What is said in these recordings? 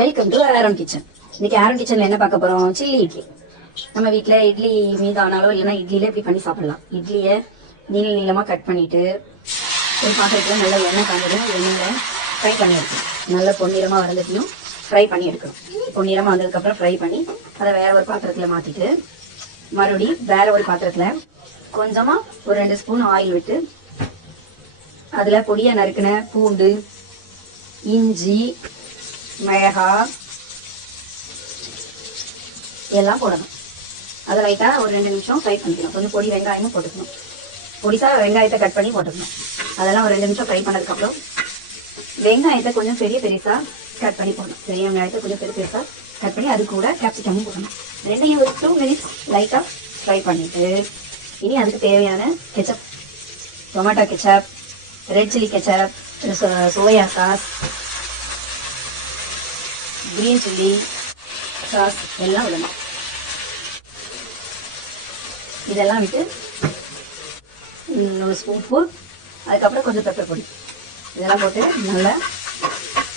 Welcome to Aaron kitchen. இன்னைக்கு Aaron கிச்சன்ல என்ன பார்க்க போறோம்? சில்லி இட்லி. நம்ம வீட்டில் இட்லி மீதானாலும் இல்லைன்னா இட்லியில இப்படி பண்ணி சாப்பிடலாம். இட்லியை நீளமா கட் பண்ணிட்டு ஒரு பாத்திரத்தில் நல்லா எண்ணெய் காஞ்சதும் எண்ணெயில் ஃப்ரை பண்ணி எடுக்கணும். நல்ல பொன்னிறமாக வரதுலையும் ஃப்ரை பண்ணி எடுக்கணும். பொன்னிறமாக வந்ததுக்கப்புறம் ஃப்ரை பண்ணி அதை வேற ஒரு பாத்திரத்தில் மாற்றிட்டு மறுபடியும் வேற ஒரு பாத்திரத்தில் கொஞ்சமாக ஒரு 2 ஸ்பூன் ஆயில் விட்டு அதில் பொடியாக நறுக்கின பூண்டு, இஞ்சி, மிளகாய் எல்லாம் போடணும். அதை லைட்டாக ஒரு 2 நிமிஷம் ஃப்ரை பண்ணிக்கணும். கொஞ்சம் பொடி வெங்காயமும் போட்டுக்கணும். பொடிசா வெங்காயத்தை கட் பண்ணி போட்டுக்கணும். அதெல்லாம் ஒரு 2 நிமிஷம் ஃப்ரை பண்ணதுக்கப்புறம் வெங்காயத்தை கொஞ்சம் பெருசாக கட் பண்ணி போடணும். பெரிய வெங்காயத்தை கொஞ்சம் பெருசாக கட் பண்ணி அது கூட கேப்சிகமும் போடணும். ரெண்டையும் ஒரு 2 மினிட்ஸ் லைட்டாக ஃப்ரை பண்ணிவிட்டு இனி அதுக்கு தேவையான ketchup, tomato ketchup, red chilli ketchup, soya sauce, green chilli sauce எல்லாம் விடணும். இதெல்லாம் விட்டு ஒரு ஸ்பூன் உப்பு, அதுக்கப்புறம் கொஞ்சம் பெப்பர் பொடி இதெல்லாம் போட்டு நல்லா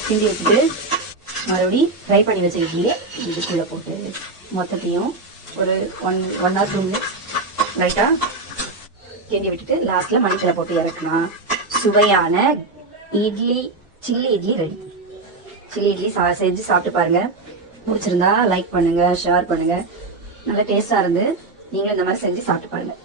கிண்டி வச்சுட்டு மறுபடியும் ஃப்ரை பண்ணி வச்ச இட்லியை இதுக்குள்ளே போட்டு மொத்தத்தையும் ஒரு 1 or 2 மினிட்ஸ் லைட்டாக கிண்டி விட்டுட்டு லாஸ்ட்டில் மணிக்கலை போட்டு இறக்குனா சுவையான chilli idli ready. Chilli idli செஞ்சு சாப்பிட்டு பாருங்கள். பிடிச்சிருந்தா லைக் பண்ணுங்கள், ஷேர் பண்ணுங்கள். நல்லா டேஸ்ட்டாக இருந்து நீங்களும் இந்த மாதிரி செஞ்சு சாப்பிட்டு பாருங்கள்.